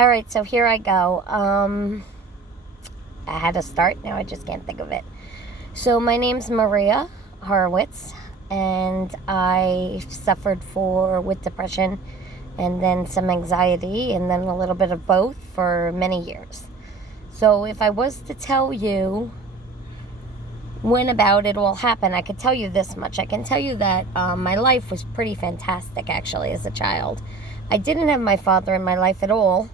All right, so here I go. I had to start. Now I just can't think of it. So my name's Maria Horowitz, and I suffered with depression, and then some anxiety, and then a little bit of both for many years. So if I was to tell you when about it all happened, I could tell you this much. I can tell you that my life was pretty fantastic, actually, as a child. I didn't have my father in my life at all.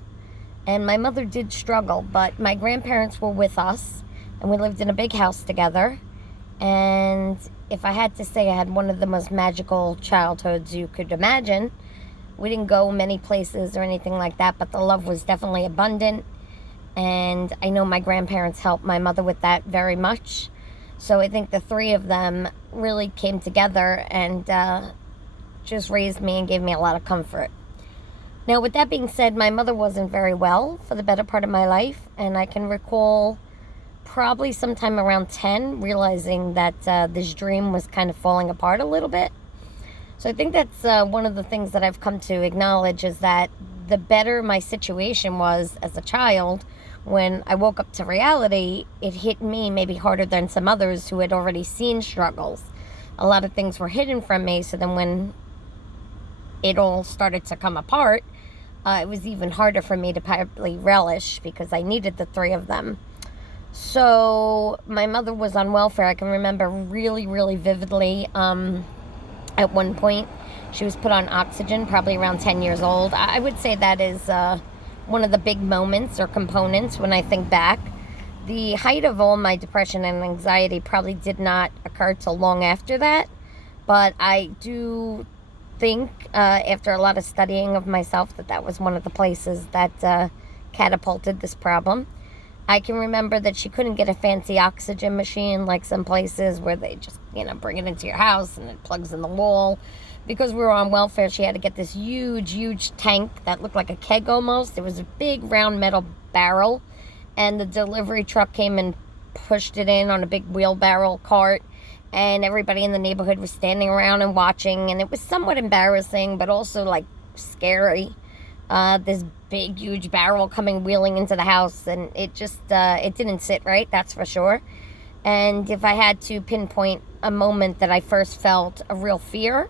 And my mother did struggle, but my grandparents were with us, and we lived in a big house together. And if I had to say, I had one of the most magical childhoods you could imagine. We didn't go many places or anything like that, but the love was definitely abundant. And I know my grandparents helped my mother with that very much. So I think the three of them really came together and just raised me and gave me a lot of comfort. Now, with that being said, my mother wasn't very well for the better part of my life, and I can recall probably sometime around 10 realizing that this dream was kind of falling apart a little bit. So I think that's one of the things that I've come to acknowledge, is that the better my situation was as a child, when I woke up to reality, it hit me maybe harder than some others who had already seen struggles. A lot of things were hidden from me, so then when it all started to come apart, it was even harder for me to probably relish, because I needed the three of them. So my mother was on welfare. I can remember really, really vividly. At one point, she was put on oxygen, probably around 10 years old. I would say that is one of the big moments or components when I think back. The height of all my depression and anxiety probably did not occur till long after that. But I do think, after a lot of studying of myself, that was one of the places that catapulted this problem. I can remember that she couldn't get a fancy oxygen machine like some places where they just, bring it into your house and it plugs in the wall. Because we were on welfare, she had to get this huge, huge tank that looked like a keg almost. It was a big round metal barrel, and the delivery truck came and pushed it in on a big wheelbarrow cart. And everybody in the neighborhood was standing around and watching, and it was somewhat embarrassing, but also like scary. This big, huge barrel coming wheeling into the house, and it just it didn't sit right, that's for sure. And if I had to pinpoint a moment that I first felt a real fear,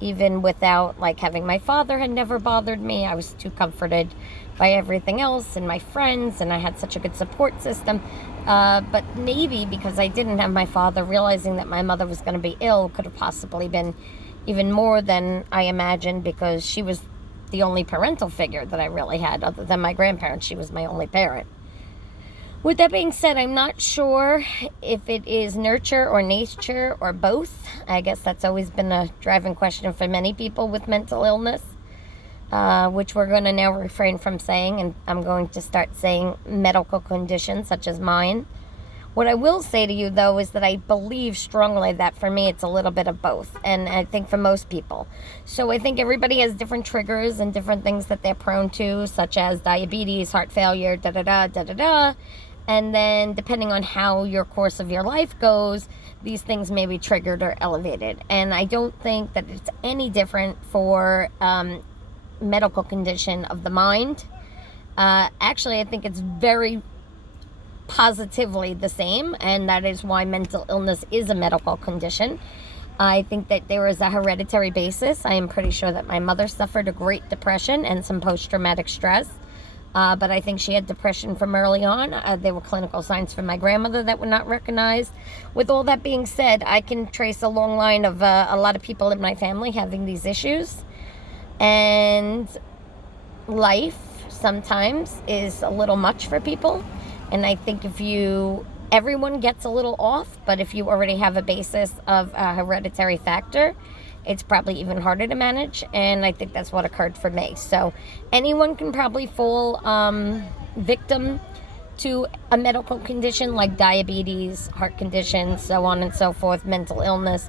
even without having my father, had never bothered me. I was too comforted by everything else and my friends, and I had such a good support system. But maybe because I didn't have my father, realizing that my mother was going to be ill could have possibly been even more than I imagined, because she was the only parental figure that I really had. Other than my grandparents, she was my only parent. With that being said, I'm not sure if it is nurture or nature or both. I guess that's always been a driving question for many people with mental illness, which we're going to now refrain from saying, and I'm going to start saying medical conditions such as mine. What I will say to you, though, is that I believe strongly that for me it's a little bit of both, and I think for most people. So I think everybody has different triggers and different things that they're prone to, such as diabetes, heart failure, da-da-da, da-da-da. And then depending on how your course of your life goes, these things may be triggered or elevated. And I don't think that it's any different for medical condition of the mind. Actually, I think it's very positively the same, and that is why mental illness is a medical condition. I think that there is a hereditary basis. I am pretty sure that my mother suffered a great depression and some post-traumatic stress. But I think she had depression from early on. There were clinical signs from my grandmother that were not recognized. With all that being said, I can trace a long line of a lot of people in my family having these issues. And life sometimes is a little much for people. And I think everyone gets a little off, but if you already have a basis of a hereditary factor, it's probably even harder to manage, and I think that's what occurred for me. So anyone can probably fall victim to a medical condition like diabetes, heart conditions, so on and so forth, mental illness.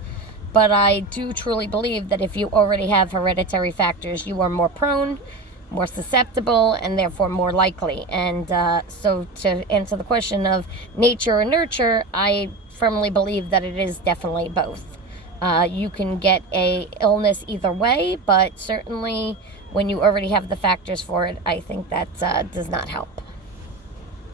But I do truly believe that if you already have hereditary factors, you are more prone, more susceptible, and therefore more likely. And so to answer the question of nature or nurture, I firmly believe that it is definitely both. You can get a illness either way, but certainly when you already have the factors for it, I think that does not help.